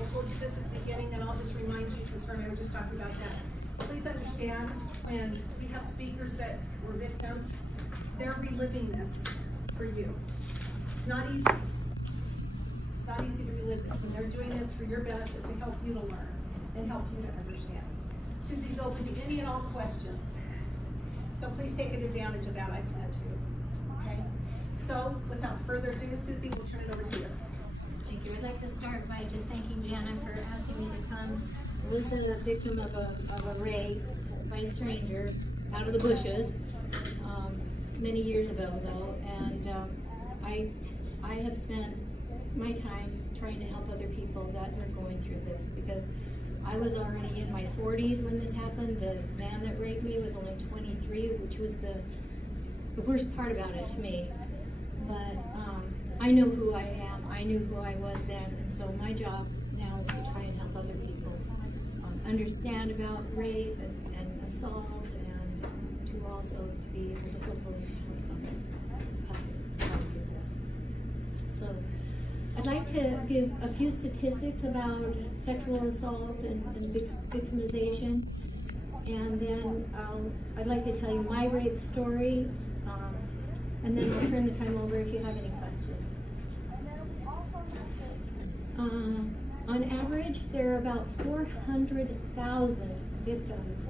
I told you this at the beginning, and I'll just remind you, because her and I were just talking about that. Please understand, when we have speakers that were victims, they're reliving this for you. It's not easy. It's not easy to relive this, and they're doing this for your benefit to help you to learn and help you to understand. Susie's open to any and all questions, so please take advantage of that. I plan to. Okay? So, without further ado, Susie, we'll turn it over to you. Thank you. I'd like to start by just thanking Jana for asking me to come. I was the victim of a rape by a stranger out of the bushes many years ago, though, and I have spent my time trying to help other people that are going through this, because I was already in my 40s when this happened. The man that raped me was only 23, which was the worst part about it to me. But I know who I am. I knew who I was then, and so my job now is to try and help other people understand about rape and assault, and to also to be able to hopefully help someone pass it out through this. So I'd like to give a few statistics about sexual assault and victimization, and then I'd like to tell you my rape story, and then I'll turn the time over if you have any questions. On average, there are about 400,000 victims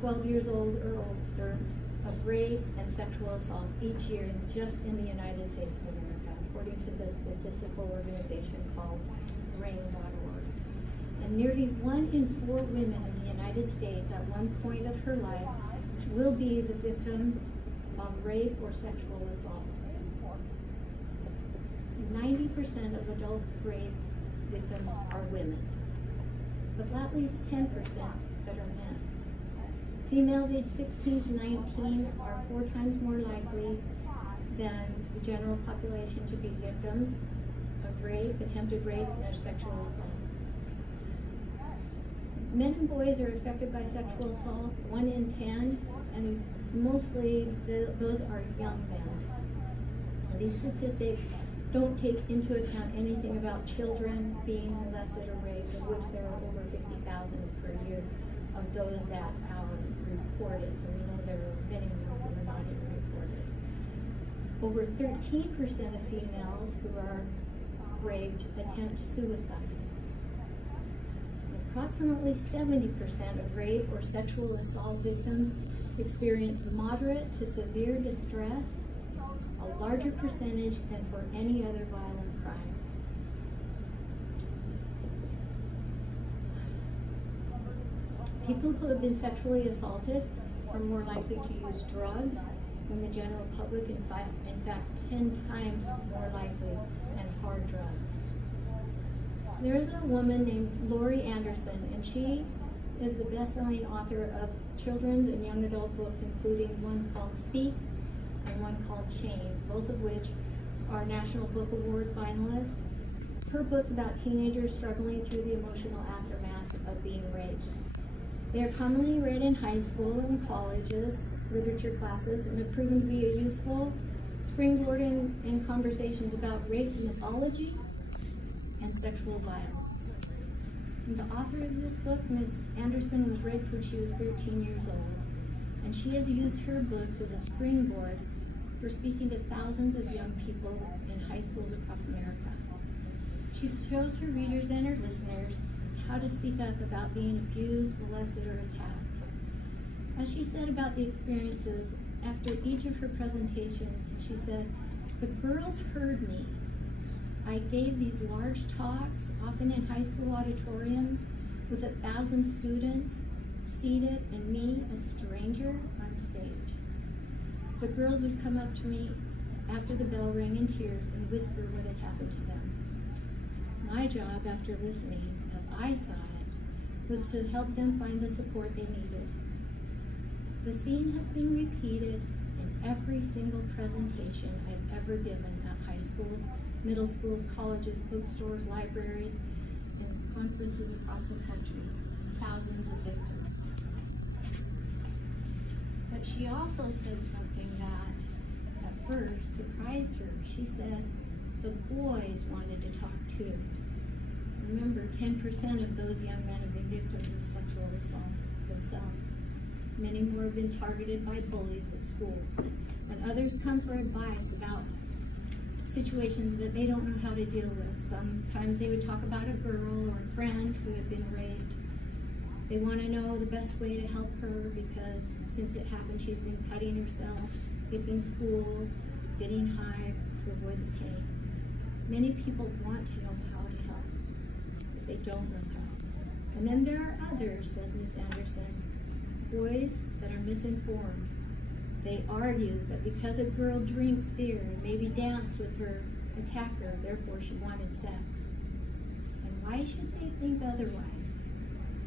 12 years old or older of rape and sexual assault each year just in the United States of America, according to the statistical organization called RAINN.org. And nearly 1 in 4 women in the United States at one point of her life will be the victim of rape or sexual assault. 90% of adult rape victims are women, but that leaves 10% that are men. Females aged 16 to 19 are 4 times more likely than the general population to be victims of rape, attempted rape, and sexual assault. Men and boys are affected by sexual assault, 1 in 10, and mostly those are young men. These statistics don't take into account anything about children being molested or raped, of which there are over 50,000 per year of those that are reported. So we know there are many more who are not even reported. Over 13% of females who are raped attempt suicide. Approximately 70% of rape or sexual assault victims experience moderate to severe distress, a larger percentage than for any other violent crime. People who have been sexually assaulted are more likely to use drugs than the general public, in fact 10 times more likely than hard drugs. There is a woman named Laurie Anderson, and she is the best-selling author of children's and young adult books, including one called Speak and one called Chains, both of which are National Book Award finalists. Her book's about teenagers struggling through the emotional aftermath of being raped. They are commonly read in high school and colleges, literature classes, and have proven to be a useful springboard in conversations about rape mythology and sexual violence. And the author of this book, Ms. Anderson, was raped when she was 13 years old, and she has used her books as a springboard for speaking to thousands of young people in high schools across America. She shows her readers and her listeners how to speak up about being abused, molested, or attacked. As she said about the experiences, after each of her presentations, she said, "The girls heard me. I gave these large talks, often in high school auditoriums, with 1,000 students seated and me, a stranger, on stage. The girls would come up to me after the bell rang in tears and whisper what had happened to them. My job, after listening, as I saw it, was to help them find the support they needed. The scene has been repeated in every single presentation I've ever given at high schools, middle schools, colleges, bookstores, libraries, and conferences across the country. Thousands of victims." But she also said something that at first surprised her. She said the boys wanted to talk too. Remember, 10% of those young men have been victims of sexual assault themselves. Many more have been targeted by bullies at school. And others come for advice about situations that they don't know how to deal with. Sometimes they would talk about a girl or a friend who had been raped. They want to know the best way to help her because since it happened, she's been cutting herself, skipping school, getting high to avoid the pain. Many people want to know how to help, but they don't know how. And then there are others, says Miss Anderson, boys that are misinformed. They argue that because a girl drinks beer and maybe danced with her attacker, therefore she wanted sex. And why should they think otherwise?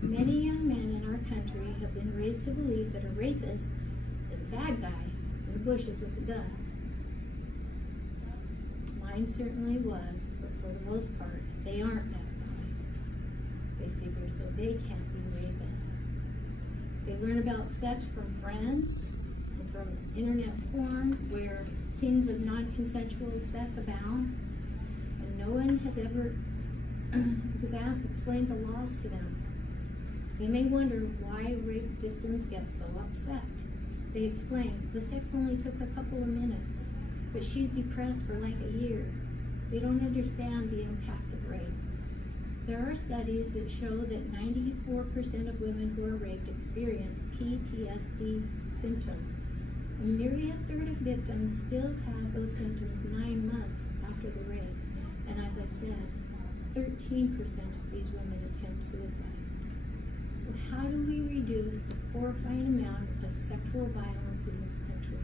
Many young men in our country have been raised to believe that a rapist is a bad guy in the bushes with a gun. Mine certainly was, but for the most part, they aren't that guy. They figure so they can't be rapists. They learn about sex from friends and from internet porn where scenes of non-consensual sex abound, and no one has ever explained the laws to them. They may wonder why rape victims get so upset. They explain, the sex only took a couple of minutes, but she's depressed for like a year. They don't understand the impact of rape. There are studies that show that 94% of women who are raped experience PTSD symptoms, and nearly a third of victims still have those symptoms 9 months after the rape. And as I've said, 13% of these women attempt suicide. So how do we reduce the horrifying amount of sexual violence in this country?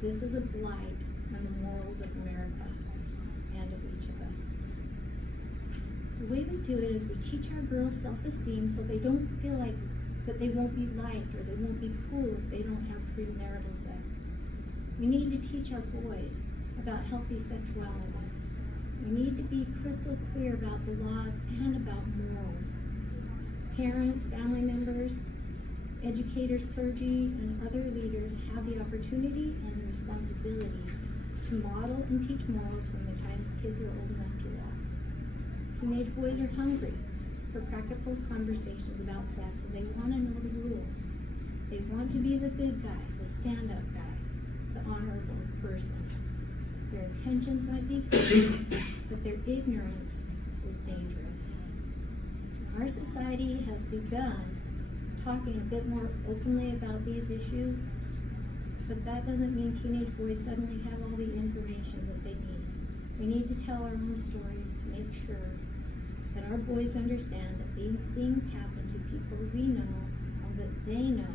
This is a blight on the morals of America and of each of us. The way we do it is we teach our girls self-esteem so they don't feel like that they won't be liked or they won't be cool if they don't have premarital sex. We need to teach our boys about healthy sexuality. We need to be crystal clear about the laws and about morals. Parents, family members, educators, clergy, and other leaders have the opportunity and the responsibility to model and teach morals from the times kids are old enough to walk. Teenage boys are hungry for practical conversations about sex, and they want to know the rules. They want to be the good guy, the stand-up guy, the honorable person. Their intentions might be good, but their ignorance is dangerous. Our society has begun talking a bit more openly about these issues, but that doesn't mean teenage boys suddenly have all the information that they need. We need to tell our own stories to make sure that our boys understand that these things happen to people we know and that they know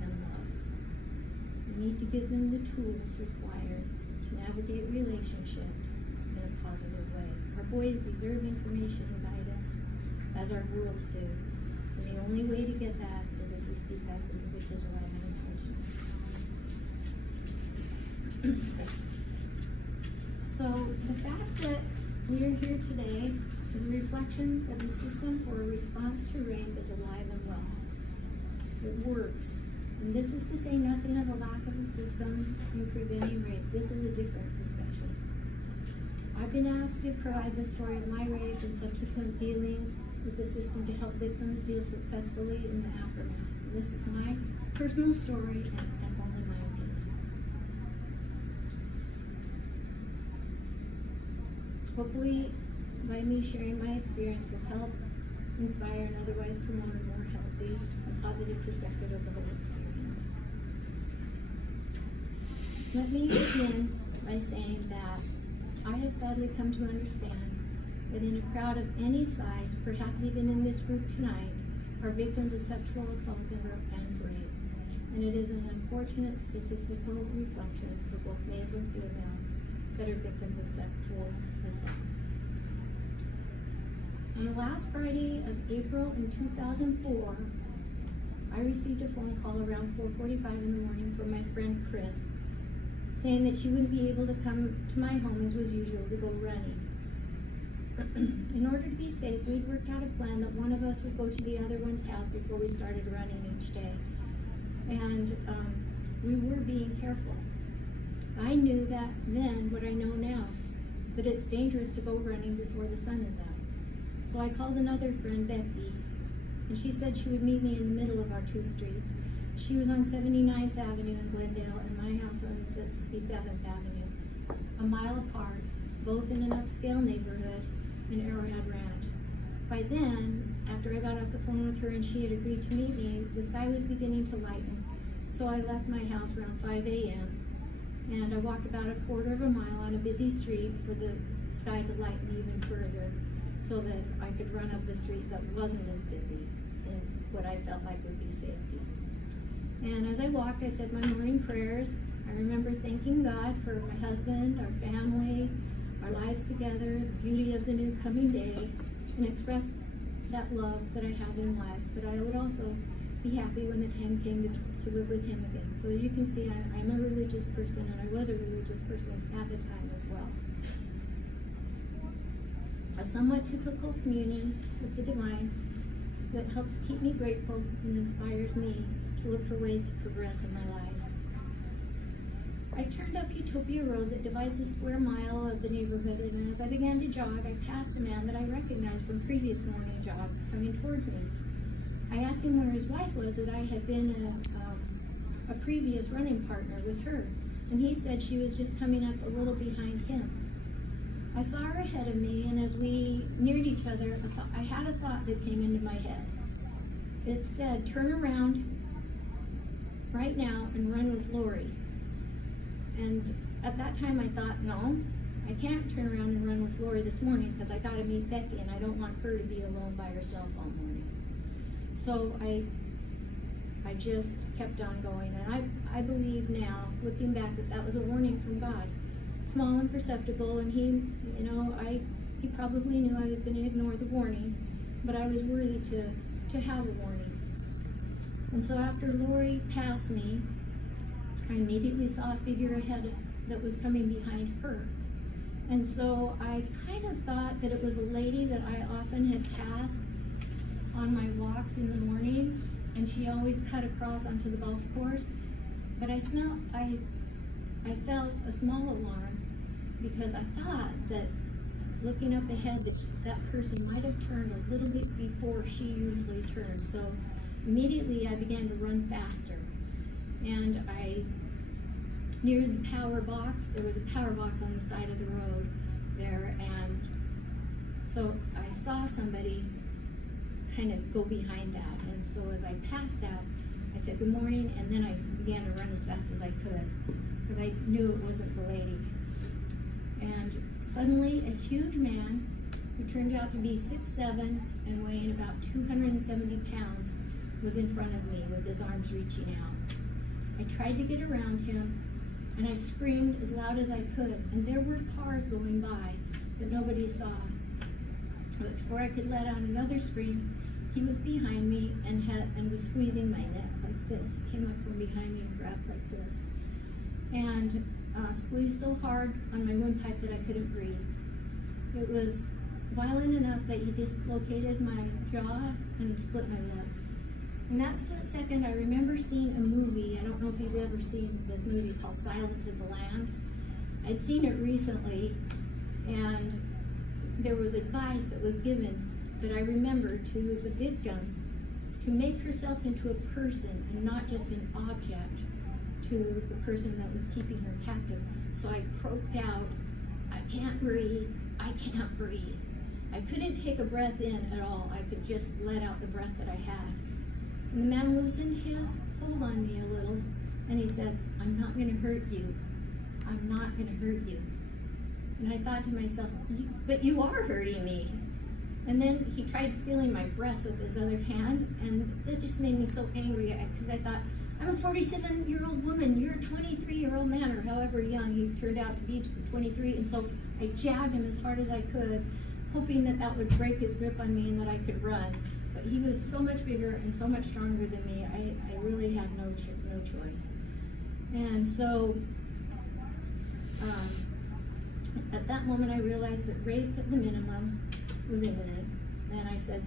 and love. We need to give them the tools required to navigate relationships in a positive way. Our boys deserve information and guidance, as our girls do. And the only way to get that is if we speak up, which is what I'm intentional. So the fact that we are here today is a reflection that the system for a response to rape is alive and well. It works. And this is to say nothing of a lack of a system in preventing rape. This is a different discussion. I've been asked to provide the story of my rape and subsequent dealings with the system to help victims deal successfully in the aftermath. And this is my personal story and only my opinion. Hopefully, by me sharing my experience will help inspire and otherwise promote a more healthy and positive perspective of the whole experience. Let me begin by saying that I have sadly come to understand that in a crowd of any size, perhaps even in this group tonight, are victims of sexual assault and rape. And it is an unfortunate statistical reflection for both males and females that are victims of sexual assault. On the last Friday of April in 2004, I received a phone call around 4:45 in the morning from my friend Chris, saying that she wouldn't be able to come to my home as was usual to go running. In order to be safe, we'd worked out a plan that one of us would go to the other one's house before we started running each day. And we were being careful. I knew that then what I know now, that it's dangerous to go running before the sun is out. So I called another friend, Becky, and she said she would meet me in the middle of our two streets. She was on 79th Avenue in Glendale and my house on 67th Avenue, a mile apart, both in an upscale neighborhood in Arrowhead Ranch. By then, after I got off the phone with her and she had agreed to meet me, the sky was beginning to lighten. So I left my house around 5 a.m. and I walked about a quarter of a mile on a busy street for the sky to lighten even further so that I could run up the street that wasn't as busy in what I felt like would be safety. And as I walked, I said my morning prayers. I remember thanking God for my husband, our family, our lives together, the beauty of the new coming day, and expressed that love that I have in life. But I would also be happy when the time came to live with him again. So you can see I'm a religious person, and I was a religious person at the time as well. A somewhat typical communion with the divine that helps keep me grateful and inspires me to look for ways to progress in my life. I turned up Utopia Road that divides the square mile of the neighborhood, and as I began to jog, I passed a man that I recognized from previous morning jogs coming towards me. I asked him where his wife was, as I had been a previous running partner with her, and he said she was just coming up a little behind him. I saw her ahead of me, and as we neared each other, I had a thought that came into my head. It said, turn around right now and run with Lori. And at that time I thought, no, I can't turn around and run with Lori this morning because I got to meet Becky and I don't want her to be alone by herself all morning. So I just kept on going, and I believe now, looking back, that was a warning from God. Small and perceptible, and he probably knew I was going to ignore the warning, but I was worthy to have a warning. And so after Lori passed me, I immediately saw a figure ahead that was coming behind her. And so I kind of thought that it was a lady that I often had passed on my walks in the mornings, and she always cut across onto the golf course. But I felt a small alarm because I thought that looking up ahead that person might have turned a little bit before she usually turns. So immediately I began to run faster. And I neared the power box. There was a power box on the side of the road there, and so I saw somebody kind of go behind that. And so as I passed that, I said good morning, and then I began to run as fast as I could because I knew it wasn't the lady. And suddenly a huge man who turned out to be 6'7" and weighing about 270 pounds was in front of me with his arms reaching out. I tried to get around him, and I screamed as loud as I could, and there were cars going by that nobody saw. But before I could let out another scream, he was behind me and was squeezing my neck like this. He came up from behind me and grabbed like this, and squeezed so hard on my windpipe that I couldn't breathe. It was violent enough that he dislocated my jaw and split my lip. In that split second, I remember seeing a movie. I don't know if you've ever seen this movie called Silence of the Lambs. I'd seen it recently, and there was advice that was given that I remembered to the victim to make herself into a person and not just an object to the person that was keeping her captive. So I croaked out, I can't breathe, I can't breathe. I couldn't take a breath in at all. I could just let out the breath that I had. And the man loosened his hold on me a little, and he said, I'm not going to hurt you. I'm not going to hurt you. And I thought to myself, but you are hurting me. And then he tried feeling my breast with his other hand, and that just made me so angry because I thought, I'm a 47-year-old woman, you're a 23-year-old man, or however young he turned out to be, 23, and so I jabbed him as hard as I could, hoping that that would break his grip on me and that I could run. But he was so much bigger and so much stronger than me, I really had no choice. And so at that moment I realized that rape at the minimum was imminent. And I said,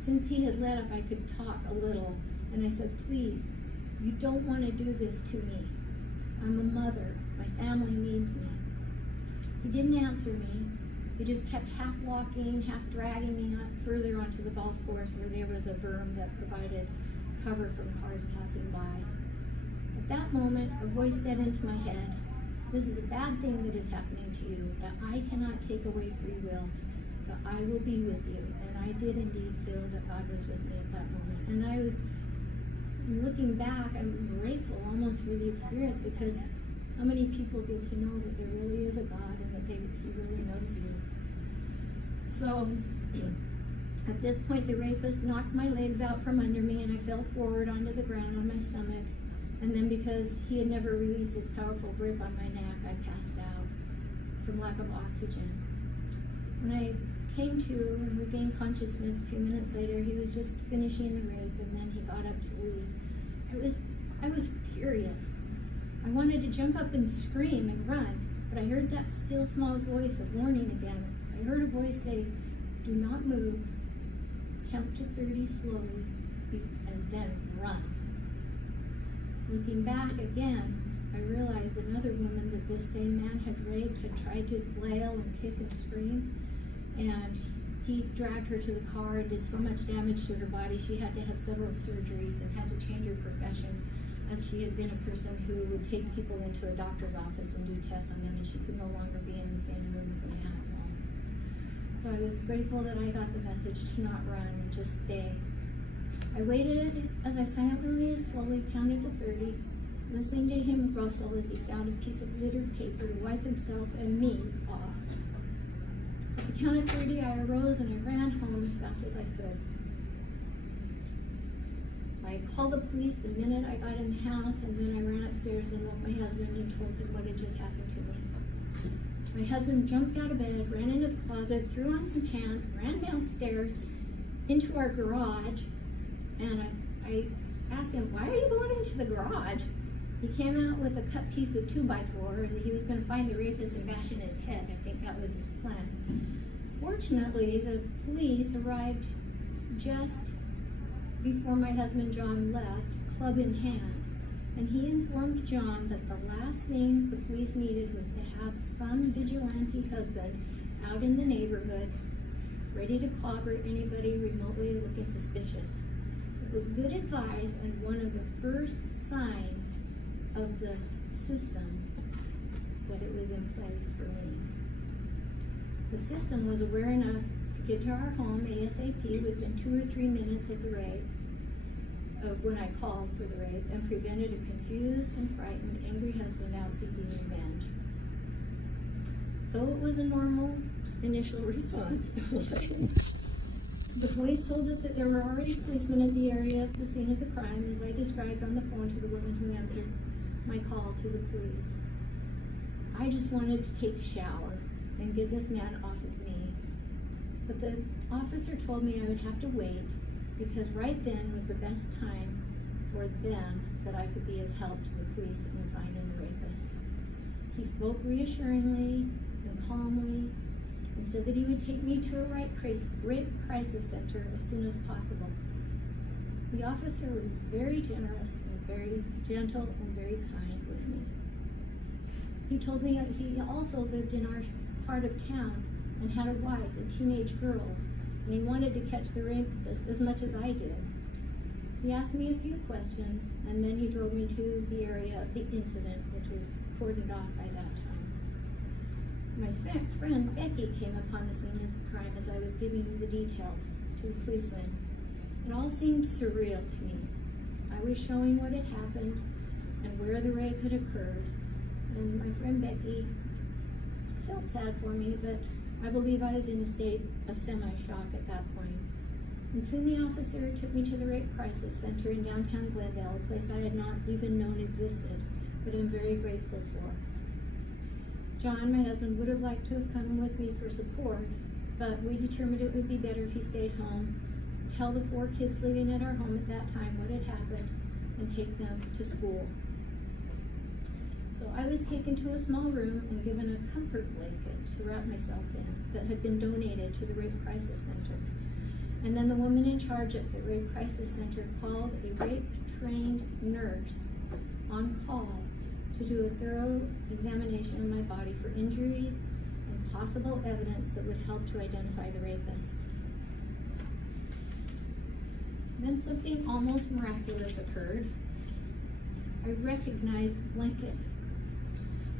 since he had let up, I could talk a little. And I said, please, you don't want to do this to me. I'm a mother. My family needs me. He didn't answer me. He just kept half walking, half dragging me further onto the golf course where there was a berm that provided cover from cars passing by. At that moment, a voice said into my head, "This is a bad thing that is happening to you, that I cannot take away free will, but I will be with you." And I did indeed feel that God was with me at that moment. And I was, looking back, I'm grateful almost for the experience, because how many people get to know that there really is a God and that He really knows you? So at this point, the rapist knocked my legs out from under me, and I fell forward onto the ground on my stomach. And then, because he had never released his powerful grip on my neck, I passed out from lack of oxygen. When I came to and regained consciousness a few minutes later, he was just finishing the rape, and then he got up to leave. I was furious. I wanted to jump up and scream and run, but I heard that still small voice of warning again. I heard a voice say, "Do not move, count to 30 slowly, and then run." Looking back again, I realized another woman that this same man had raped had tried to flail and kick and scream, and he dragged her to the car and did so much damage to her body she had to have several surgeries and had to change her profession, as she had been a person who would take people into a doctor's office and do tests on them, and she could no longer be in the same room with the man alone. So I was grateful that I got the message to not run and just stay. I waited as I silently, slowly counted to 30, listening to him rustle as he found a piece of littered paper to wipe himself and me off. At the count of 30, I arose and I ran home as fast as I could. I called the police the minute I got in the house, and then I ran upstairs and woke my husband and told him what had just happened to me. My husband jumped out of bed, ran into the closet, threw on some pants, ran downstairs into our garage, and I asked him, "Why are you going into the garage?" He came out with a cut piece of 2x4, and he was going to find the rapist and bash in his head. I think that was his plan. Fortunately, the police arrived just before my husband John left, club in hand, and he informed John that the last thing the police needed was to have some vigilante husband out in the neighborhoods, ready to clobber anybody remotely looking suspicious. It was good advice and one of the first signs of the system that it was in place for me. The system was aware enough to get to our home ASAP within 2 or 3 minutes of the rape, when I called for the rape, and prevented a confused and frightened, angry husband out seeking revenge. Though it was a normal initial response, the police told us that there were already policemen at the area of the scene of the crime, as I described on the phone to the woman who answered my call to the police. I just wanted to take a shower and get this man off of me, but the officer told me I would have to wait, because right then was the best time for them that I could be of help to the police in finding the rapist. He spoke reassuringly and calmly and said that he would take me to a rape crisis center as soon as possible. The officer was very generous and very gentle and very kind with me. He told me that he also lived in our part of town and had a wife and teenage girls, and he wanted to catch the rapist as much as I did. He asked me a few questions, and then he drove me to the area of the incident, which was cordoned off by that time. My friend Becky came upon the scene of the crime as I was giving the details to the policeman. It all seemed surreal to me. I was showing what had happened and where the rape had occurred, and my friend Becky felt sad for me, but I believe I was in a state of semi-shock at that point. And soon the officer took me to the Rape Crisis Center in downtown Glendale, a place I had not even known existed, but I'm very grateful for. John, my husband, would have liked to have come with me for support, but we determined it would be better if he stayed home, tell the 4 kids living at our home at that time what had happened, and take them to school. So I was taken to a small room and given a comfort blanket to wrap myself in that had been donated to the Rape Crisis Center. And then the woman in charge at the Rape Crisis Center called a rape-trained nurse on call to do a thorough examination of my body for injuries and possible evidence that would help to identify the rapist. Then something almost miraculous occurred. I recognized the blanket.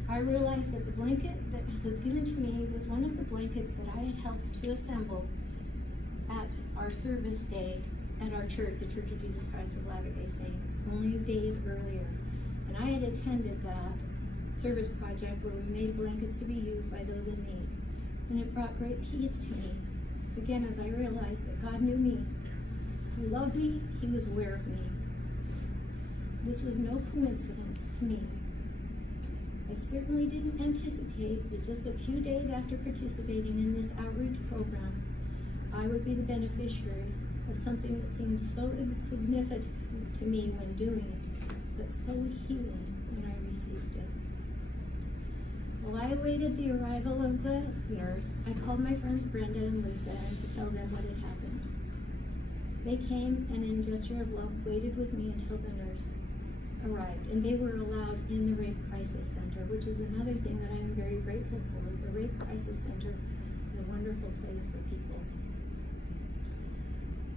I realized that the blanket that was given to me was one of the blankets that I had helped to assemble at our service day at our church, the Church of Jesus Christ of Latter-day Saints, only days earlier. And I had attended that service project where we made blankets to be used by those in need. And it brought great peace to me. Again, as I realized that God knew me. He loved me, He was aware of me. This was no coincidence to me. I certainly didn't anticipate that just a few days after participating in this outreach program, I would be the beneficiary of something that seemed so insignificant to me when doing it, but so healing when I received it. While I awaited the arrival of the nurse, I called my friends Brenda and Lisa to tell them what had happened. They came and in gesture of love waited with me until the nurse arrived, and they were allowed in the Rape Crisis Center, which is another thing that I am very grateful for. The Rape Crisis Center is a wonderful place for people.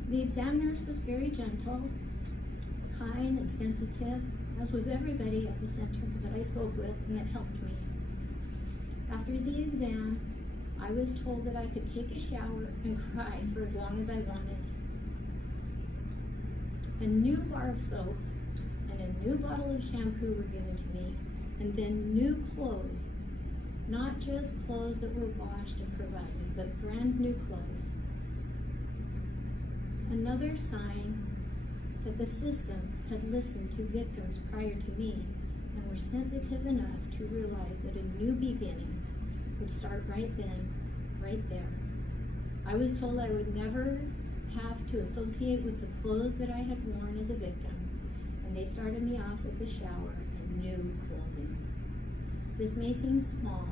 The exam nurse was very gentle, kind, and sensitive, as was everybody at the center that I spoke with, and it helped me. After the exam, I was told that I could take a shower and cry for as long as I wanted. A new bar of soap and a new bottle of shampoo were given to me, and then new clothes, not just clothes that were washed and provided, but brand new clothes. Another sign that the system had listened to victims prior to me and were sensitive enough to realize that a new beginning would start right then, right there. I was told I would never have to associate with the clothes that I had worn as a victim, and they started me off with a shower and new clothing. This may seem small,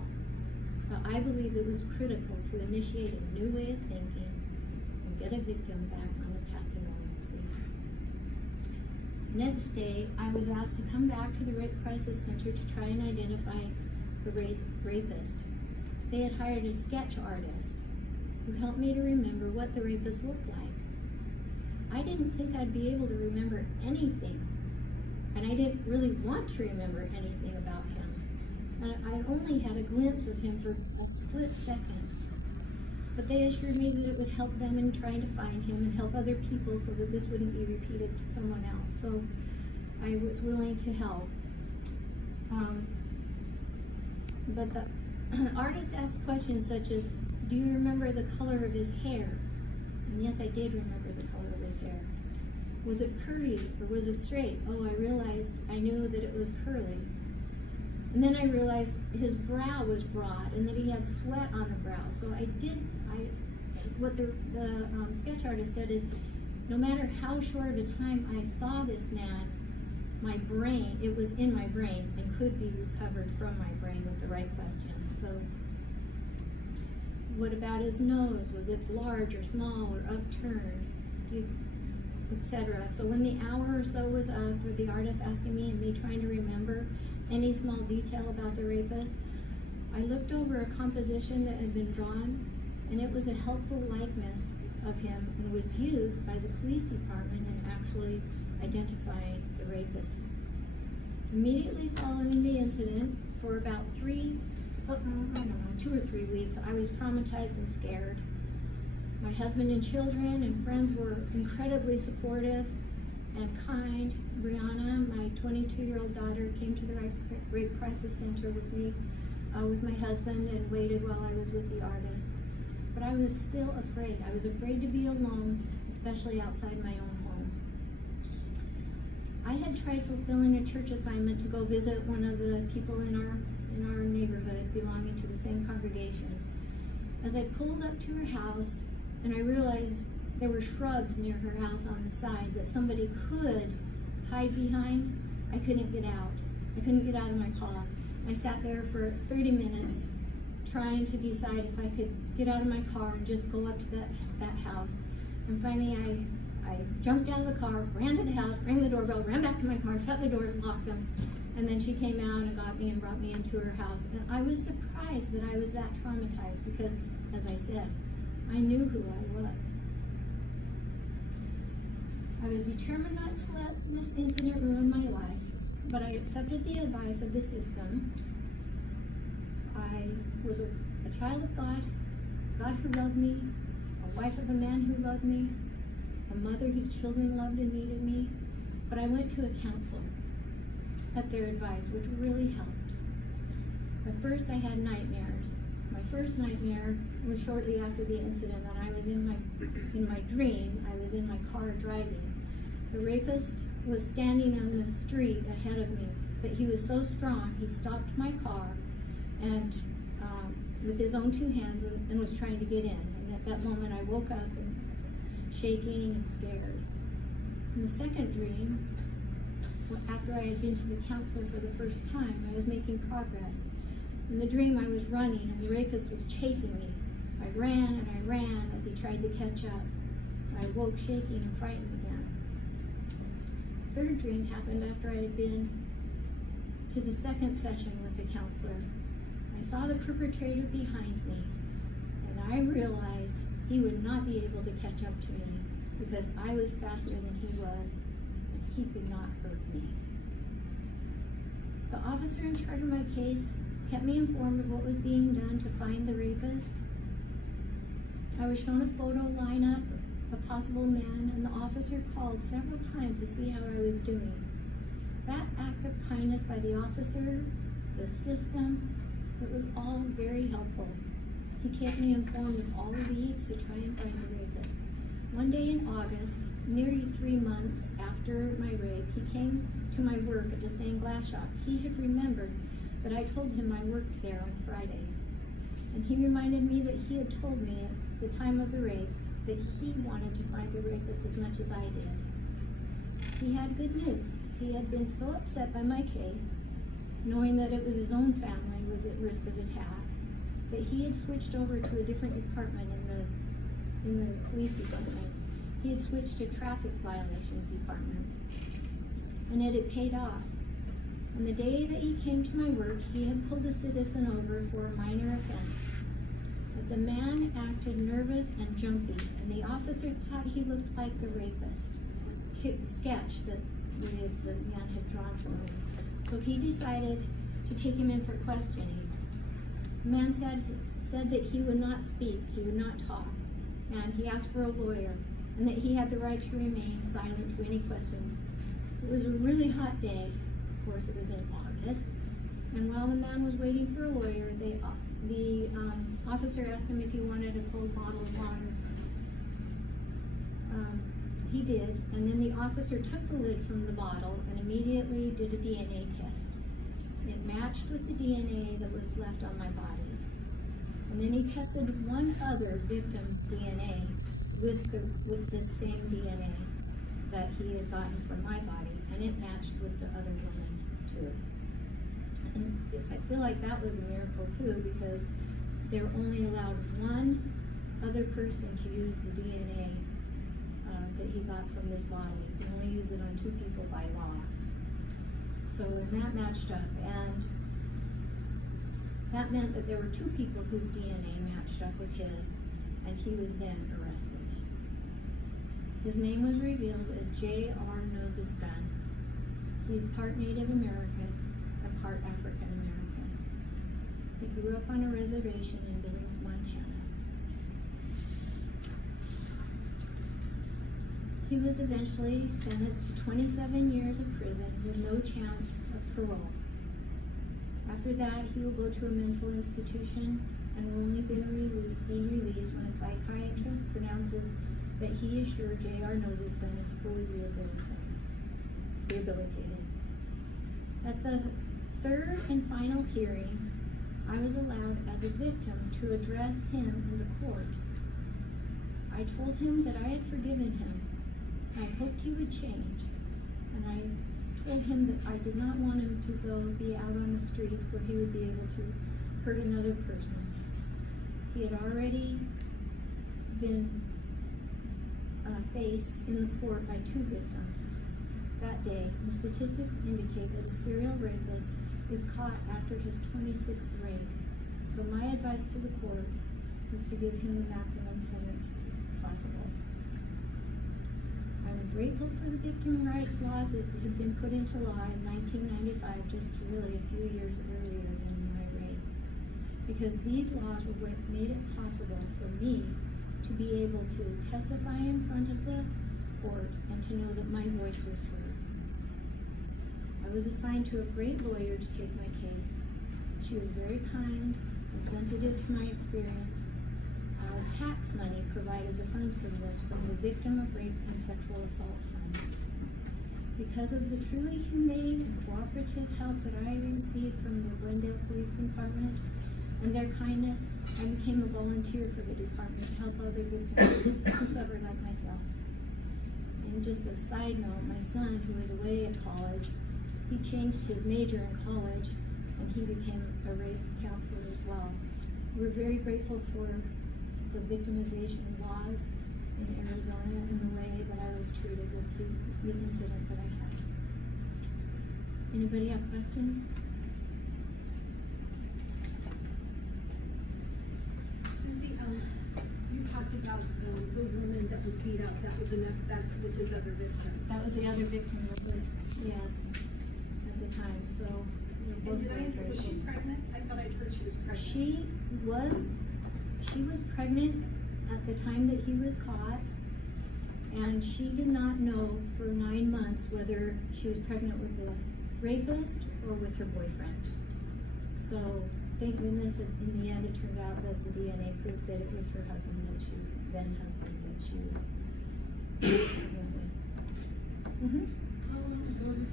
but I believe it was critical to initiate a new way of thinking and get a victim back on the path to normalcy. Next day, I was asked to come back to the Rape Crisis Center to try and identify the rapist. They had hired a sketch artist who helped me to remember what the rapist looked like. I didn't think I'd be able to remember anything, and I didn't really want to remember anything about him. And I only had a glimpse of him for a split second. But they assured me that it would help them in trying to find him and help other people so that this wouldn't be repeated to someone else. So I was willing to help. But the artist asked questions such as, do you remember the color of his hair? And yes, I did remember the color of his hair. Was it curly or was it straight? Oh, I realized I knew that it was curly. And then I realized his brow was broad and that he had sweat on the brow. So what the sketch artist said is, no matter how short of a time I saw this man, my brain, it was in my brain and could be recovered from my brain with the right questions. So what about his nose? Was it large or small or upturned, etc.? So when the hour or so was up with the artist asking me and me trying to remember any small detail about the rapist, I looked over a composition that had been drawn, and it was a helpful likeness of him and was used by the police department in actually identifying the rapist. Immediately following the incident, for about 2 or 3 weeks, I was traumatized and scared. My husband and children and friends were incredibly supportive and kind. Brianna, my 22-year-old daughter, came to the Rape Crisis Center with me, with my husband, and waited while I was with the artist. But I was still afraid. I was afraid to be alone, especially outside my own home. I had tried fulfilling a church assignment to go visit one of the people in our neighborhood belonging to the same congregation. As I pulled up to her house, and I realized there were shrubs near her house on the side that somebody could hide behind, I couldn't get out. I couldn't get out of my car. I sat there for 30 minutes trying to decide if I could get out of my car and just go up to that house. And finally I jumped out of the car, ran to the house, rang the doorbell, ran back to my car, shut the doors, locked them, And then she came out and got me and brought me into her house. And I was surprised that I was that traumatized because, as I said, I knew who I was. I was determined not to let this incident ruin my life, but I accepted the advice of the system. I was a child of God, God who loved me, a wife of a man who loved me, a mother whose children loved and needed me. But I went to a counselor at their advice, which really helped. At first I had nightmares. My first nightmare was shortly after the incident, and I was in my dream, I was in my car driving. The rapist was standing on the street ahead of me, but he was so strong, he stopped my car and with his own two hands and was trying to get in. And at that moment I woke up and shaking and scared. In the second dream, after I had been to the counselor for the first time, I was making progress. In the dream I was running and the rapist was chasing me. I ran and I ran as he tried to catch up. I woke shaking and frightened again. The third dream happened after I had been to the second session with the counselor. I saw the perpetrator behind me, and I realized he would not be able to catch up to me because I was faster than he was, and he could not hurt me. The officer in charge of my case kept me informed of what was being done to find the rapist. I was shown a photo lineup of possible men, and the officer called several times to see how I was doing. That act of kindness by the officer, the system, it was all very helpful. He kept me informed of all leads to try and find the rapist. One day in August, nearly 3 months after my rape, he came to my work at the stained glass shop. He had remembered that I told him I worked there on Fridays. And he reminded me that he had told me at the time of the rape that he wanted to find the rapist as much as I did. He had good news. He had been so upset by my case, knowing that it was his own family was at risk of attack, that he had switched over to a different department in the police department. He had switched to traffic violations department, and it had paid off. On the day that he came to my work, he had pulled a citizen over for a minor offense. But the man acted nervous and jumpy, and the officer thought he looked like the rapist sketch that the man had drawn for me. So he decided to take him in for questioning. The man said that he would not speak, he would not talk, and he asked for a lawyer, and that he had the right to remain silent to any questions. It was a really hot day. Of course, it was in August, and while the man was waiting for a lawyer, the officer asked him if he wanted a cold bottle of water. He did, and then the officer took the lid from the bottle and immediately did a DNA test. It matched with the DNA that was left on my body. And then he tested one other victim's DNA with this same DNA that he had gotten from my body, and it matched with the other woman too. And I feel like that was a miracle too, because they're only allowed one other person to use the DNA that he got from this body. They only use it on 2 people by law. So that matched up, and that meant that there were 2 people whose DNA matched up with his, and he was then arrested. His name was revealed as J.R. Noses Gun. He's part Native American and part African American. He grew up on a reservation in Billings, Montana. He was eventually sentenced to 27 years of prison with no chance of parole. After that, he will go to a mental institution and will only be released when a psychiatrist pronounces that he is sure J.R. Noses Gun is fully rehabilitated. At the 3rd and final hearing, I was allowed as a victim to address him in the court. I told him that I had forgiven him. I hoped he would change, and I told him that I did not want him to be out on the streets where he would be able to hurt another person. He had already been faced in the court by 2 victims. that day, and statistics indicate that a serial rapist is caught after his 26th rape. So my advice to the court was to give him the maximum sentence possible. I'm grateful for the victim rights laws that had been put into law in 1995, just really a few years earlier than my rape, because these laws were what made it possible for me to be able to testify in front of the court and to know that my voice was heard. I was assigned to a great lawyer to take my case. She was very kind and sensitive to my experience. Our tax money provided the funds for this from the Victim of Rape and Sexual Assault Fund. Because of the truly humane and cooperative help that I received from the Glendale Police Department and their kindness, I became a volunteer for the department to help other victims who suffered like myself. And just a side note, my son, who was away at college, he changed his major in college and he became a rape counselor as well. We're very grateful for the victimization laws in Arizona and the way that I was treated with the incident that I had. Anybody have questions? Susie, you talked about the woman that was beat up. That was his other victim. That was the other victim that was, yes, at the time. So we're both was she pregnant? I thought I'd heard she was pregnant. She was pregnant at the time that he was caught, and she did not know for 9 months whether she was pregnant with the rapist or with her boyfriend. So thank goodness that in the end it turned out that the DNA proved that it was her husband, then husband, that she was pregnant with. How long ago has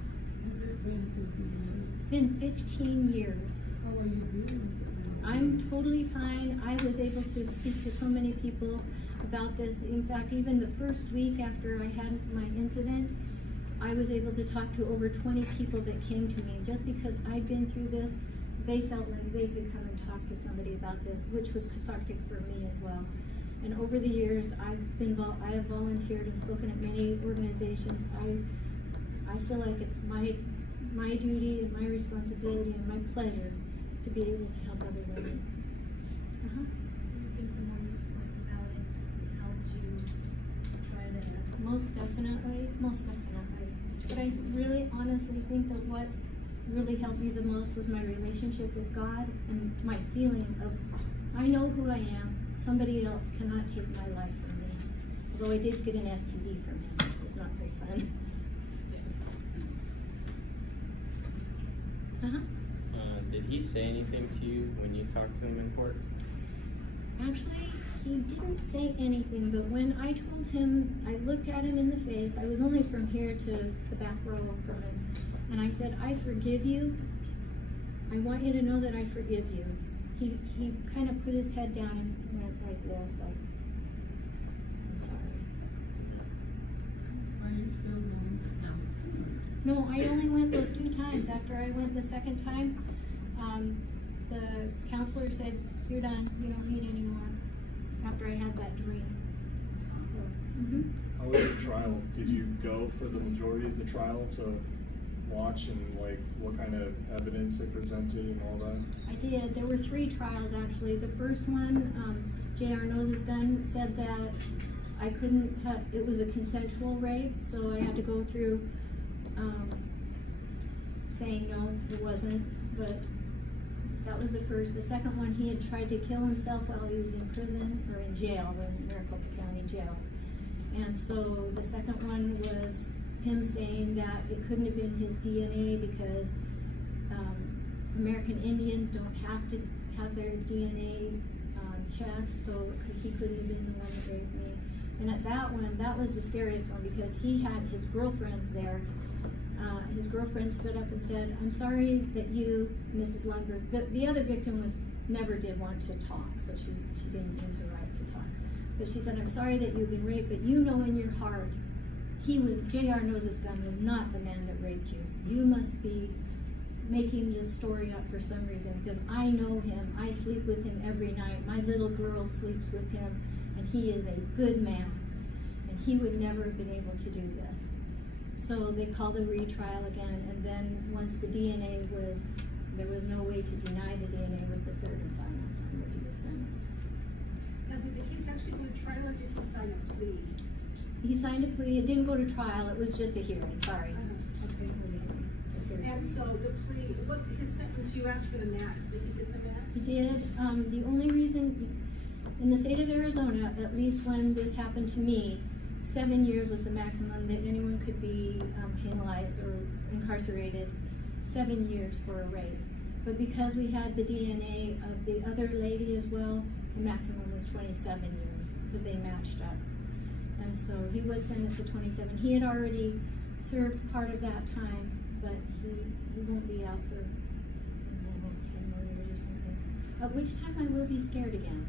this been, Susie? It's been 15 years. How are you doing? I'm totally fine. I was able to speak to so many people about this. In fact, even the first week after I had my incident, I was able to talk to over 20 people that came to me. Just because I'd been through this, they felt like they could come and talk to somebody about this, which was cathartic for me as well. And over the years, I have volunteered and spoken at many organizations. I feel like it's my duty and my responsibility and my pleasure to be able to help other women. Do you think the more you spoke about it helped you try to? Most definitely, most definitely. But I really honestly think that what really helped me the most was my relationship with God and my feeling of, I know who I am. Somebody else cannot take my life from me. Although I did get an STD from him, which was not very fun. Did he say anything to you when you talked to him in court? Actually, he didn't say anything, but when I told him, I looked at him in the face. I was only from here to the back row from him, and I said, I forgive you. I want you to know that I forgive you. He kind of put his head down and went like this, like, I'm sorry. Are you still going to counseling? No, I only went those 2 times. After I went the second time, the counselor said, you're done, you don't need any more, after I had that dream. How was the trial? Did you go for the majority of the trial to watch and like what kind of evidence they presented and all that? I did. There were 3 trials actually. The first one, J.R. Noses Gun said that I couldn't it was a consensual rape, so I had to go through saying no, it wasn't, but that was the first. The second one, he had tried to kill himself while he was in prison, or in jail, in Maricopa County Jail. And so the second one was him saying that it couldn't have been his DNA because American Indians don't have to have their DNA checked, so he couldn't have been the one that raped me. And at that one, that was the scariest one because he had his girlfriend there. His girlfriend stood up and said, I'm sorry that you, Mrs. Lundberg, the other victim never did want to talk, so she didn't use her right to talk. But she said, I'm sorry that you've been raped, but you know in your heart, J.R. Noses Gun was not the man that raped you. You must be making this story up for some reason, because I know him, I sleep with him every night, my little girl sleeps with him, and he is a good man, and he would never have been able to do this. So they called a retrial again, and then once the DNA was, there was no way to deny the DNA, was the third and final time that he was sentenced. Now, did the case actually go to trial or did he sign a plea? He signed a plea. It didn't go to trial. It was just a hearing. Sorry. Okay. It was a hearing. A third And hearing. so the plea, what, his sentence, you asked for the max, did he get the max? He did. The only reason, in the state of Arizona, at least when this happened to me, 7 years was the maximum that anyone could be penalized or incarcerated. 7 years for a rape. But because we had the DNA of the other lady as well, the maximum was 27 years because they matched up. And so he was sentenced to 27. He had already served part of that time, but he won't be out for, I don't know, 10 more years or something. At which time I will be scared again.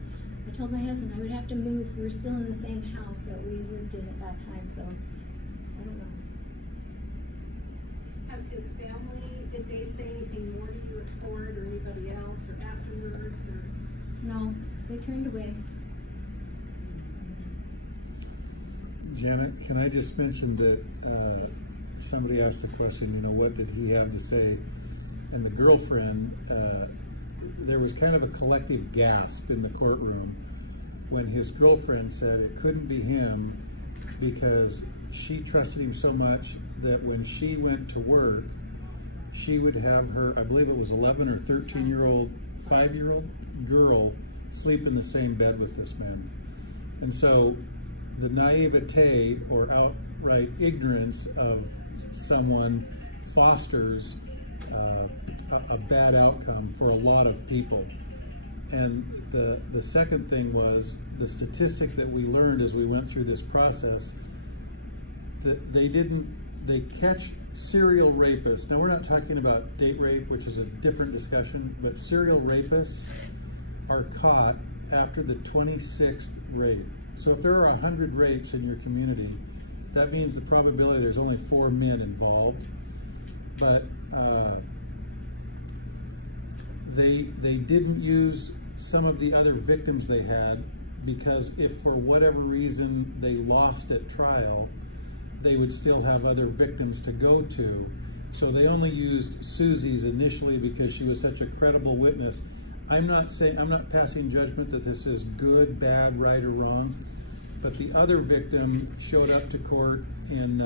I told my husband I would have to move. We're still in the same house that we lived in at that time, so I don't know. Has his family, did they say anything more to you at court or anybody else or afterwards or? No, they turned away. Janet, can I just mention that somebody asked the question, you know, what did he have to say? And the girlfriend, there was kind of a collective gasp in the courtroom when his girlfriend said it couldn't be him because she trusted him so much that when she went to work, she would have her, I believe it was 11 or 13-year-old, 5-year-old girl sleep in the same bed with this man. And so the naivete or outright ignorance of someone fosters a bad outcome for a lot of people. And the second thing was the statistic that we learned as we went through this process, that they catch serial rapists. Now we're not talking about date rape, which is a different discussion, but serial rapists are caught after the 26th rape. So if there are 100 rapes in your community, that means the probability there's only 4 men involved. But they didn't use some of the other victims they had because if for whatever reason they lost at trial, they would still have other victims to go to. So they only used Susie's initially because she was such a credible witness. I'm not passing judgment that this is good, bad, right, or wrong, but the other victim showed up to court in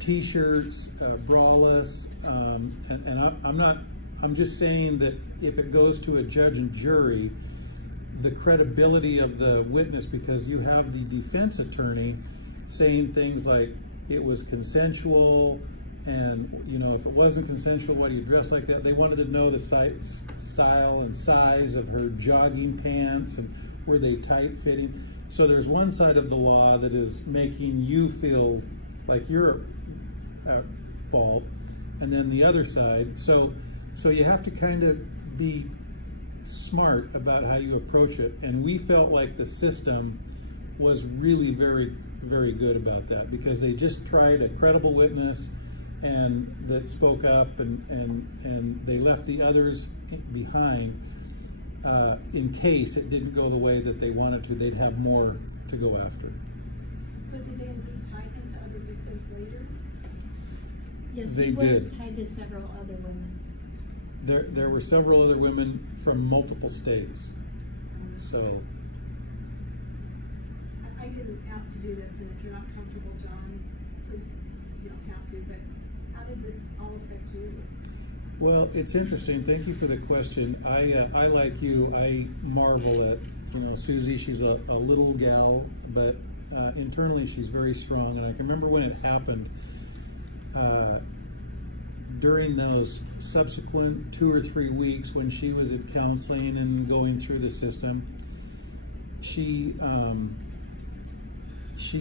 t-shirts, braless, and I'm just saying that if it goes to a judge and jury, the credibility of the witness, because you have the defense attorney saying things like it was consensual, and you know, if it wasn't consensual, why do you dress like that? They wanted to know the style and size of her jogging pants and were they tight fitting. So there's one side of the law that is making you feel like you're at fault, and then the other side. So you have to kind of be smart about how you approach it. And we felt like the system was really very, very good about that because they just tried a credible witness and that spoke up and they left the others behind in case it didn't go the way that they wanted to. They'd have more to go after. So did they indeed tie him to other victims later? Yes, They he was did. tied to several other women. There were several other women from multiple states. So I didn't ask to do this, and if you're not comfortable, John, please, you don't have to, but how did this all affect you? well, it's interesting. Thank you for the question. I like you, I marvel at, you know, Susie. She's a little gal, but internally she's very strong. And I can remember when it happened, during those subsequent 2 or 3 weeks when she was at counseling and going through the system, she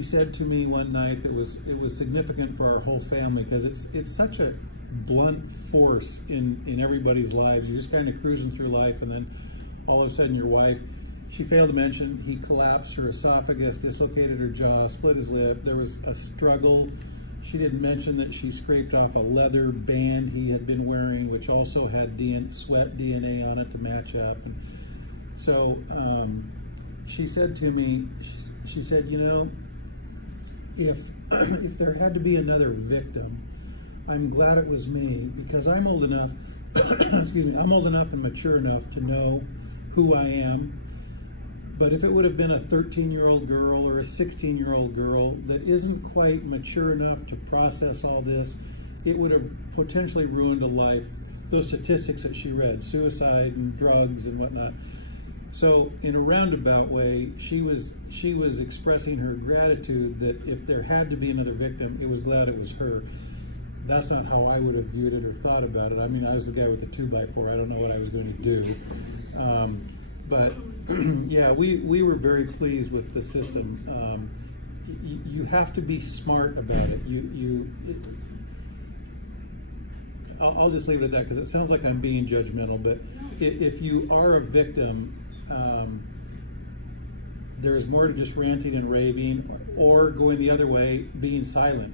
said to me one night that it was significant for our whole family because it's such a blunt force in everybody's lives. You're just kind of cruising through life, and then all of a sudden your wife, she failed to mention, he collapsed her esophagus, dislocated her jaw, split his lip. There was a struggle. She didn't mention that she scraped off a leather band he had been wearing, which also had sweat DNA on it to match up. And so she said to me, she said, you know, if there had to be another victim, I'm glad it was me, because I'm old enough, excuse me, I'm old enough and mature enough to know who I am. But if it would have been a 13-year-old girl or a 16-year-old girl that isn't quite mature enough to process all this, it would have potentially ruined a life. Those statistics that she read, suicide and drugs and whatnot. So in a roundabout way, she was expressing her gratitude that if there had to be another victim, it was glad it was her. That's not how I would have viewed it or thought about it. I mean, I was the guy with the 2x4. I don't know what I was going to do. But yeah, we were very pleased with the system. You have to be smart about it. I'll just leave it at that because it sounds like I'm being judgmental. But if you are a victim, there is more to just ranting and raving, or going the other way, being silent.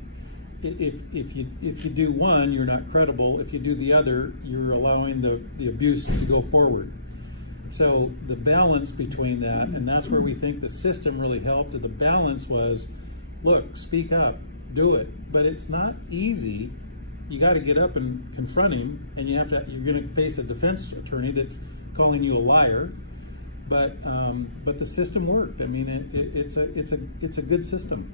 If you do one, you're not credible. If you do the other, you're allowing the abuse to go forward. So the balance between that, and that's where we think the system really helped. The balance was, look, speak up, do it. But it's not easy. You got to get up and confront him, and you're going to face a defense attorney that's calling you a liar. But the system worked. I mean, it's a good system.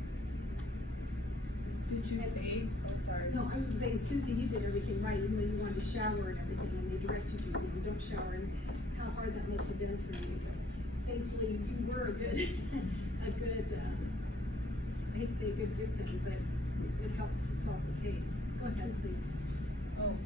Did you say? Oh, sorry. No, I was just saying, Susie, you did everything right, even though you wanted to shower and everything, and they directed you, you don't shower, and how hard that must have been for you. But thankfully, you were a good, I hate to say a good victim, but it helped to solve the case. Go ahead, please. Oh,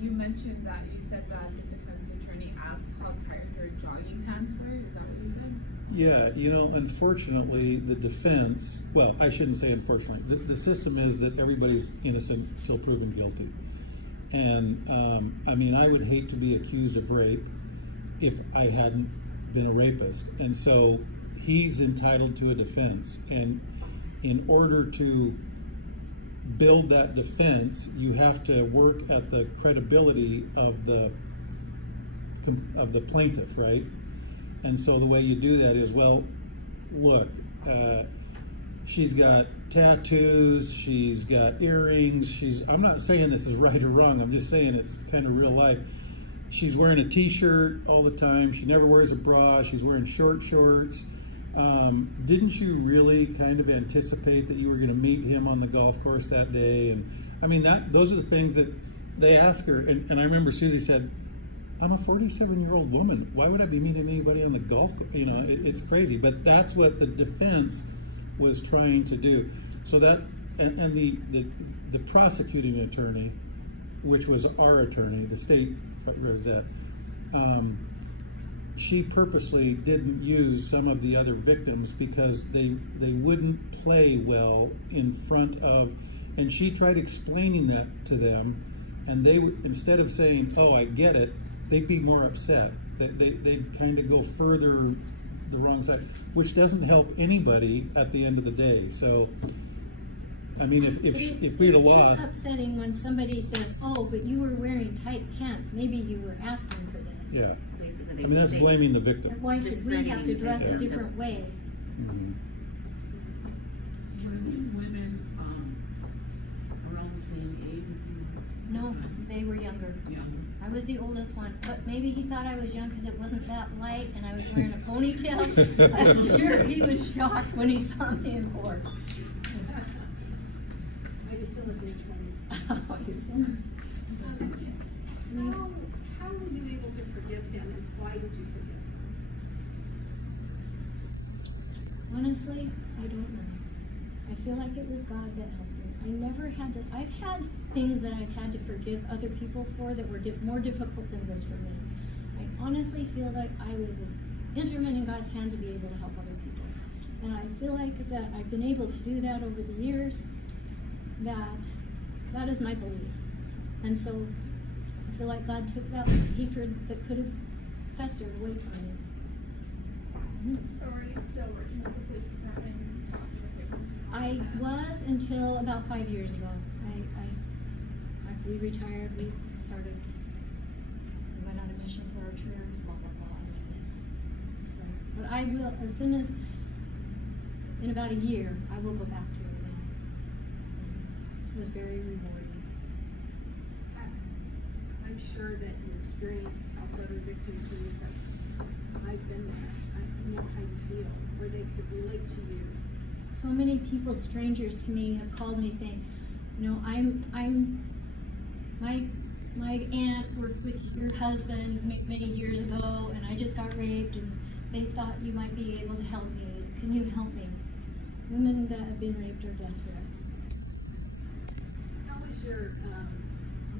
you mentioned that you said that the defense attorney asked how tired her jogging pants were? Is that what you said? Yeah, you know, unfortunately, the defense, well, I shouldn't say unfortunately, the system is that everybody's innocent till proven guilty. And, I mean, I would hate to be accused of rape if I hadn't been a rapist. And so he's entitled to a defense. And in order to build that defense, you have to work at the credibility of the plaintiff, right? And so the way you do that is, well, look, she's got tattoos, she's got earrings, I'm not saying this is right or wrong, I'm just saying it's kind of real life. She's wearing a t-shirt all the time, she never wears a bra, she's wearing short shorts. Didn't you really kind of anticipate that you were going to meet him on the golf course that day? And I mean, those are the things that they ask her. And I remember Susie said, I'm a 47-year-old woman. Why would I be meeting anybody on the golf course? You know, it's crazy. But that's what the defense was trying to do. So that, and the prosecuting attorney, which was our attorney, the state, where was that? She purposely didn't use some of the other victims because they wouldn't play well in front of, and she tried explaining that to them, and they, instead of saying, oh, I get it, they'd be more upset. They'd kind of go further the wrong side, which doesn't help anybody at the end of the day. So, I mean, if we'd have lost. It's upsetting when somebody says, oh, but you were wearing tight pants. Maybe you were asking for this. Yeah. Basically, I mean, that's blaming the victim. Why should we have to dress a different way? Mm-hmm. Was women around the same age? No, they were younger. I was the oldest one, but maybe he thought I was young because it wasn't that light and I was wearing a ponytail. I'm sure he was shocked when he saw me in court. I was still in your 20s. How were you able to forgive him, and why did you forgive him? Honestly, I don't know. I feel like it was God that helped me. I never had to, I've had things that I've had to forgive other people for that were more difficult than this for me. I honestly feel like I was an instrument in God's hand to be able to help other people. And I feel like that I've been able to do that over the years. That is my belief. And so I feel like God took that hatred that could have festered away from me. So are you still working with the police department and talking to victims? I was until about 5 years ago. We retired, we started, we went on a mission for our church, blah, blah, blah. But I will, as soon as in about a year, I will go back to it again. It was very rewarding. I'm sure that your experience helped other victims when you said, I've been there, I know how you feel, or they could relate to you. So many people, strangers to me, have called me saying, you know, my aunt worked with your husband many years ago, and I just got raped, and they thought you might be able to help me. Can you help me? Women that have been raped are desperate. How was your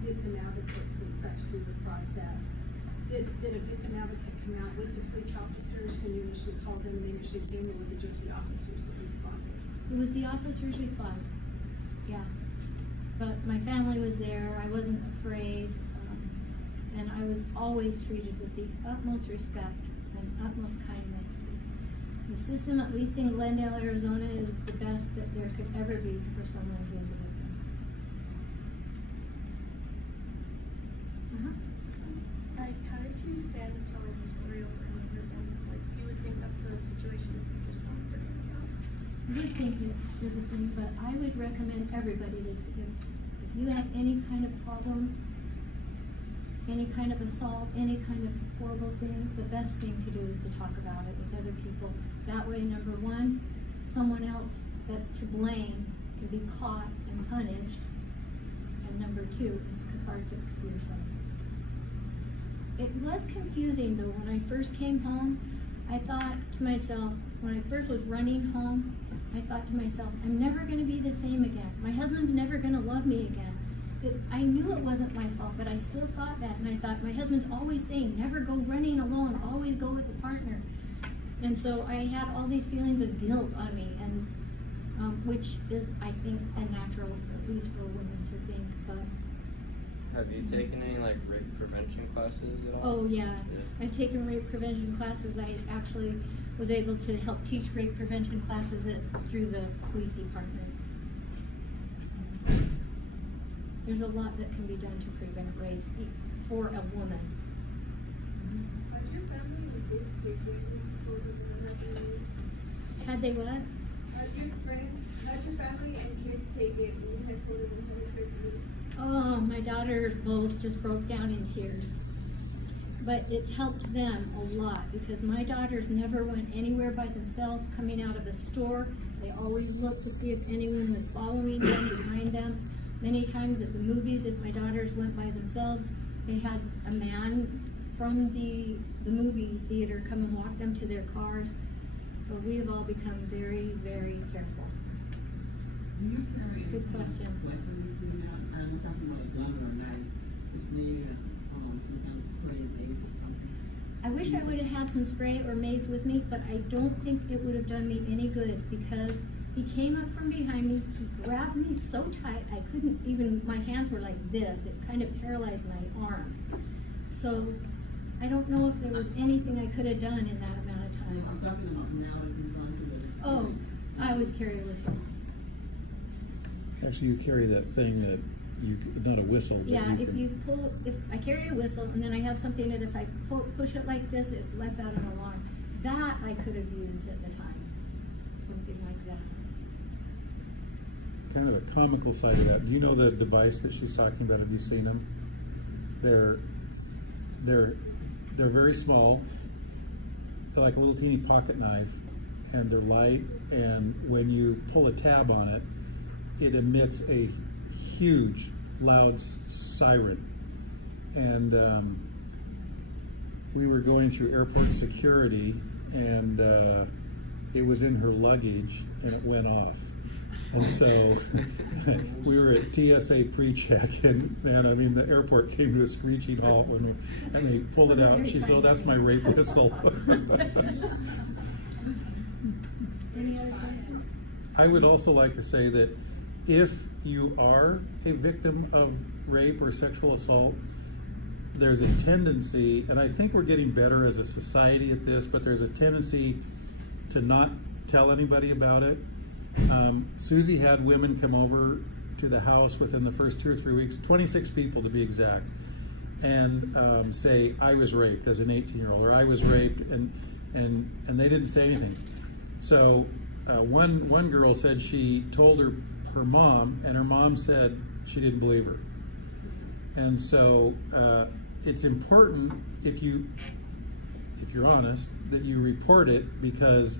victim advocates and such through the process? Did a victim advocate come out with the police officers when you initially called them and they initially came, or was it just the officers that responded? It was the officers responded, yeah. But my family was there, I wasn't afraid, and I was always treated with the utmost respect and utmost kindness. The system, at least in Glendale, Arizona, is the best that there could ever be for someone who is a victim. How did you stand telling the story over and over again? Like, you would think that's a situation that you just want to forget about. I would think it is a thing, but I would recommend everybody that if you have any kind of problem, any kind of assault, any kind of horrible thing, the best thing to do is to talk about it with other people. That way, number one, someone else that's to blame can be caught and punished, and number two, it's cathartic to yourself. It was confusing though. When I first came home, I thought to myself, when I first was running home, I thought to myself, I'm never going to be the same again. My husband's never going to love me again. I knew it wasn't my fault, but I still thought that, and I thought, my husband's always saying, never go running alone, always go with a partner. And so I had all these feelings of guilt on me, and which is, I think, a natural, at least for women to think. But have you taken any like rape prevention classes at all? oh yeah, I've taken rape prevention classes. I actually was able to help teach rape prevention classes through the police department. There's a lot that can be done to prevent rape for a woman. How'd your family and kids take it when you told them that happened? Had they what? How'd your family and kids take it when you had told them that happened? Oh, my daughters both just broke down in tears. But it's helped them a lot because my daughters never went anywhere by themselves coming out of a store. They always looked to see if anyone was following them, behind them. Many times at the movies, if my daughters went by themselves, they had a man from the movie theater come and walk them to their cars. But we have all become very, very careful. Good question. I'm talking about a gun or a knife. It's maybe some kind of spray, mace or something. I wish I would have had some spray or mace with me, but I don't think it would have done me any good because he came up from behind me, he grabbed me so tight I couldn't even, my hands were like this, it kind of paralyzed my arms. So I don't know if there was anything I could have done in that amount of time. I'm talking about now if you've gone to the Oh, I always carry a whistle. Actually, you carry that thing that you, not a whistle. But Yeah, you if can, you pull, if I carry a whistle and then I have something that if I push it like this, it lets out an alarm. That I could have used at the time, something like that. kind of a comical side of that. Do you know the device that she's talking about? Have you seen them? They're very small. They're like a little teeny pocket knife, and they're light. And when you pull a tab on it, it emits a huge, loud siren. And we were going through airport security, and it was in her luggage, and it went off. And so we were at TSA pre-check, and man, I mean, the airport came to a screeching halt and they pulled it out. And she said, "Oh, that's my rape whistle." Any other questions? I would also like to say that if you are a victim of rape or sexual assault, there's a tendency, and I think we're getting better as a society at this, but there's a tendency to not tell anybody about it. Susie had women come over to the house within the first 2 or 3 weeks, 26 people to be exact, and say, "I was raped" as an 18-year-old, or "I was raped," and they didn't say anything. So one girl said she told her mom, and her mom said she didn't believe her. And so it's important, if you're honest, that you report it, because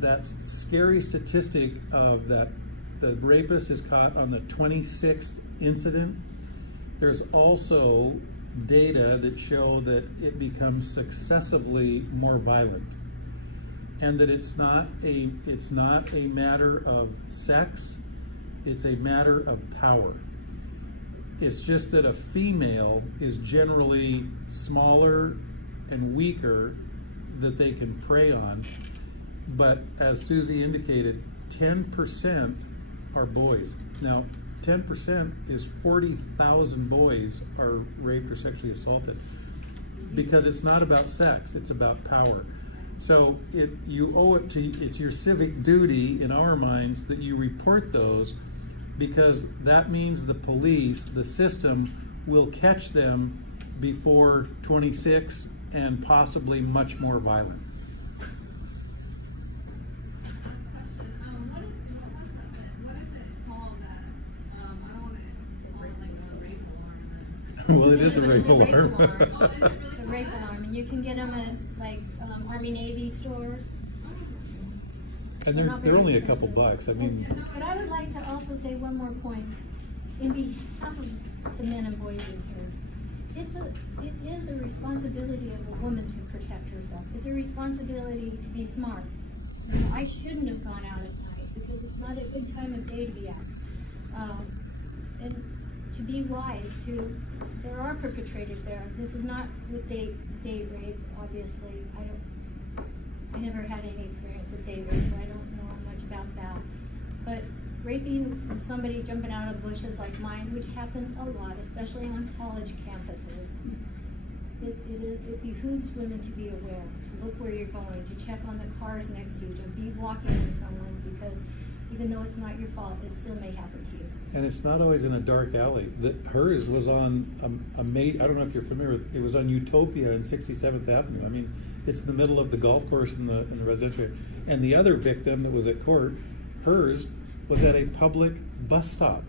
that scary statistic of that the rapist is caught on the 26th incident. There's also data that show that it becomes successively more violent, and that it's not a matter of sex, it's a matter of power. It's just that a female is generally smaller and weaker that they can prey on. But as Susie indicated, 10% are boys. Now, 10% is 40,000 boys are raped or sexually assaulted, because it's not about sex, it's about power. So you owe it to, it's your civic duty in our minds that you report those, because that means the police, the system, will catch them before 26 and possibly much more violent. Well, it is a rape alarm. It's a rape alarm, and you can get them at like Army Navy stores. And they're only a couple bucks. I mean. But I would like to also say one more point in behalf of the men and boys in here. It is a responsibility of a woman to protect herself. It's a responsibility to be smart. You know, I shouldn't have gone out at night because it's not a good time of day to be out. And to be wise, there are perpetrators there. This is not with date rape, obviously. I never had any experience with date rape, so I don't know much about that. But raping from somebody jumping out of the bushes like mine, which happens a lot, especially on college campuses, it behooves women to be aware, to look where you're going, to check on the cars next to you, to be walking with someone, because even though it's not your fault, it still may happen to you. And it's not always in a dark alley. Hers was on I don't know if you're familiar with it, was on Utopia and 67th Avenue. I mean, it's in the middle of the golf course in the residential area. And the other victim that was at court, hers was at a public bus stop.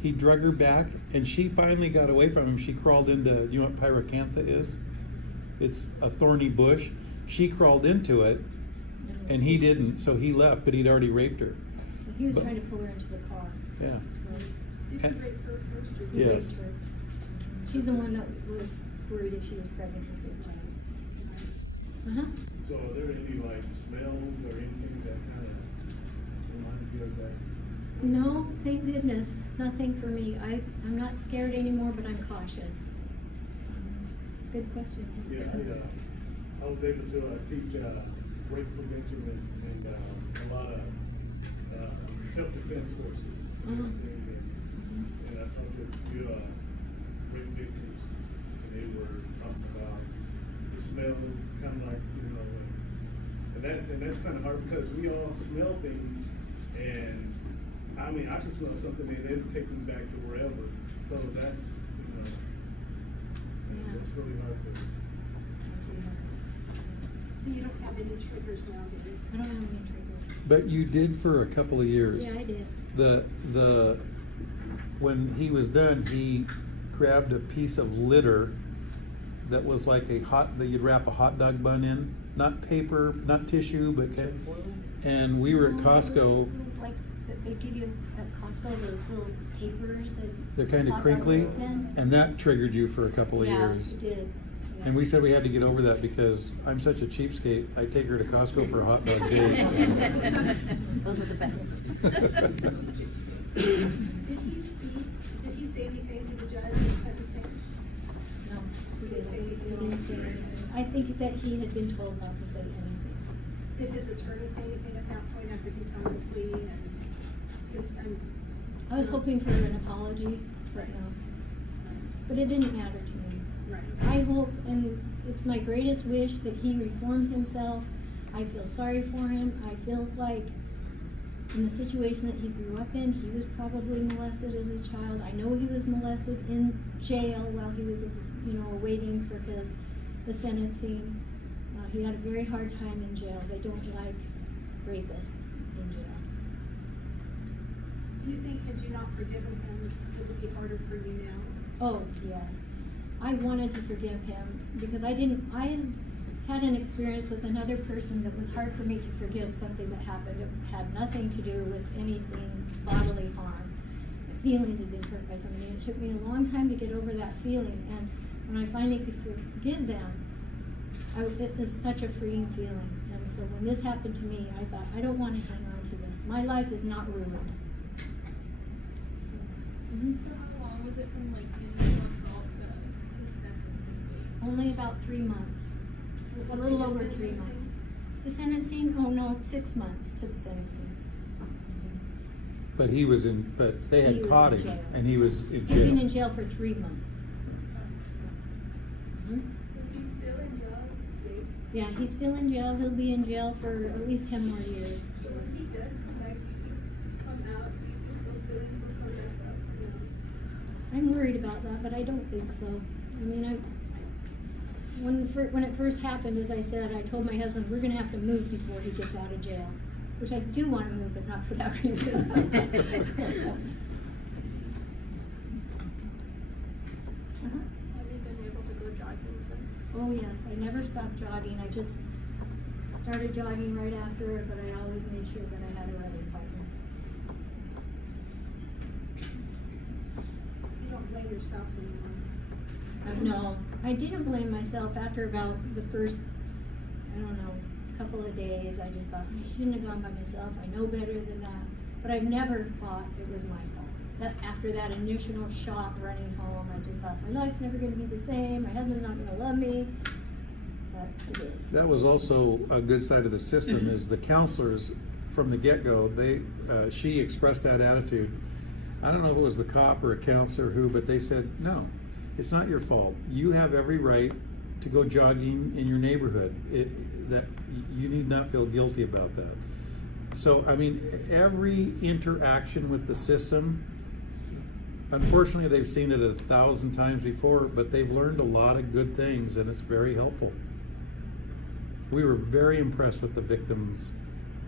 He drug her back, and she finally got away from him. She crawled into, you know what pyracantha is? It's a thorny bush. She crawled into it, and he didn't, so he left, but he'd already raped her. He was trying to pull her into the car. Yeah. So, Did you rape her first? Or yes. Her? She's the one that was worried if she was pregnant with his child. So are there any like smells or anything that kind of reminded you of that? No, thank goodness. Nothing for me. I'm not scared anymore, but I'm cautious. Good question. Yeah, I was able to teach rape prevention and a lot of self-defense courses. And I talked to a few rape victims, and they were talking about the smells, kind of like, you know, and that's kind of hard because we all smell things, and I mean, I can smell something and it'll take me back to wherever. So that's, you know, that's really hard to. So you don't have any triggers nowadays? I don't have any triggers. But you did for a couple of years. Yeah, I did. When he was done, he grabbed a piece of litter that was like that you'd wrap a hot dog bun in, not paper, not tissue, but and we were at Costco. It was like they give you at Costco those little papers that they're kind of crinkly, and that triggered you for a couple of years. Yeah, it did. Yeah. And we said we had to get over that because I'm such a cheapskate. I take her to Costco for a hot dog day. Those are the best. Did he speak? Did he say anything to the judge in sentencing? No, He didn't say anything. He didn't say anything. I think that he had been told not to say anything. Did his attorney say anything at that point after he signed the plea? I was hoping for an apology right now, but it didn't matter to me. Right. I hope, and it's my greatest wish, that he reforms himself. I feel sorry for him. I feel like in the situation that he grew up in, he was probably molested as a child. I know he was molested in jail while he was, waiting for the sentencing. He had a very hard time in jail. They don't like rapist in jail. Do you think had you not forgiven him, it would be harder for you now? Oh, yes. I wanted to forgive him because I had an experience with another person that was hard for me to forgive something that happened. It had nothing to do with anything bodily harm. The feelings had been hurt by somebody. It took me a long time to get over that feeling. And when I finally could forgive them, it was such a freeing feeling. And so when this happened to me, I thought, I don't want to hang on to this. My life is not ruined. So how long was it from like the initial assault to the sentencing date? Only about 3 months. A little over 3 months. The sentencing, oh no, 6 months to the sentencing. But he was in, but they had caught him, and he was in jail. He's been in jail for 3 months. Is he still in jail today? Yeah, he's still in jail. He'll be in jail for at least 10 more years. So when he does come back, come out, do you think those feelings will come back up? I'm worried about that, but I don't think so. I mean, when it first happened, as I said, I told my husband, we're going to have to move before he gets out of jail. Which I do want to move, but not for that reason. Have you been able to go jogging since? Oh yes, I never stopped jogging. I just started jogging right after it, but I always made sure that I had a running partner. You don't blame yourself anymore. No, I didn't blame myself after about the first, I don't know, couple of days. I just thought, I shouldn't have gone by myself. I know better than that. But I've never thought it was my fault. That after that initial shock running home, I just thought, my life's never going to be the same. My husband's not going to love me. But I did. That was also a good side of the system is the counselors from the get-go, she expressed that attitude. I don't know if it was the cop or a counselor who, but they said, no, it's not your fault. You have every right to go jogging in your neighborhood. That you need not feel guilty about that. So, I mean, every interaction with the system, unfortunately, they've seen it 1,000 times before, but they've learned a lot of good things, and it's very helpful. We were very impressed with the victims'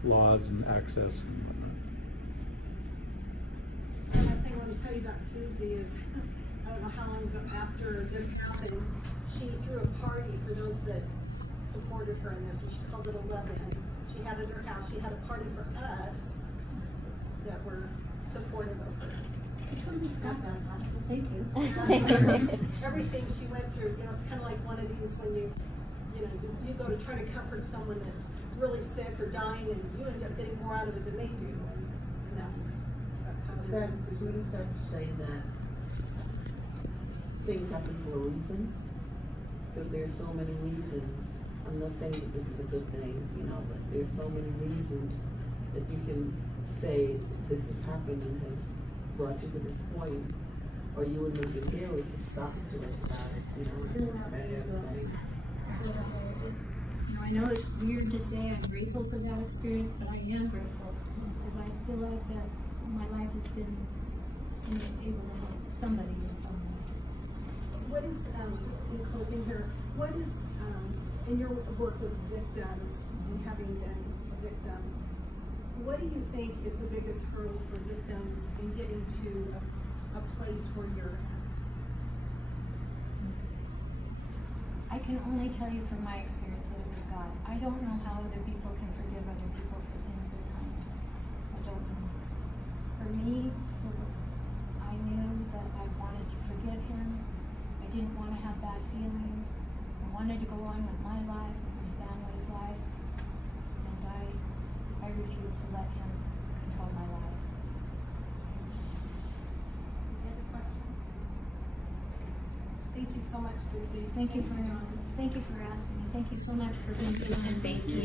laws and access and whatnot. The last thing I want to tell you about Susie is, I don't know how long ago after this happened, she threw a party for those that supported her in this, and she called it 11. She had it at her house. She had a party for us that were supportive of her. Thank you. Everything she went through, it's kind of like one of these when you go to try to comfort someone that's really sick or dying, and you end up getting more out of it than they do, and that's how it is. It's really sad to say that things happen for a reason, because there's so many reasons. I'm not saying that this is a good thing, but there's so many reasons that you can say this has happened and has brought you to this point, or you wouldn't have been here to stop it to us about it, I know it's weird to say I'm grateful for that experience, but I am grateful because I feel like that my life has been able to help somebody in some way. What is, just in closing here, what is, in your work with victims and having been a victim, what do you think is the biggest hurdle for victims in getting to a place where you're at? I can only tell you from my experience that it was God. I don't know how other people can forgive other people for things this heinous. I don't know. For me, I knew that I wanted to forgive him. I didn't want to have bad feelings. I wanted to go on with my life, with my family's life, and I refused to let him control my life. Any other questions? Thank you so much, Susie. Thank you for asking me. Thank you so much for being patient. Thank you.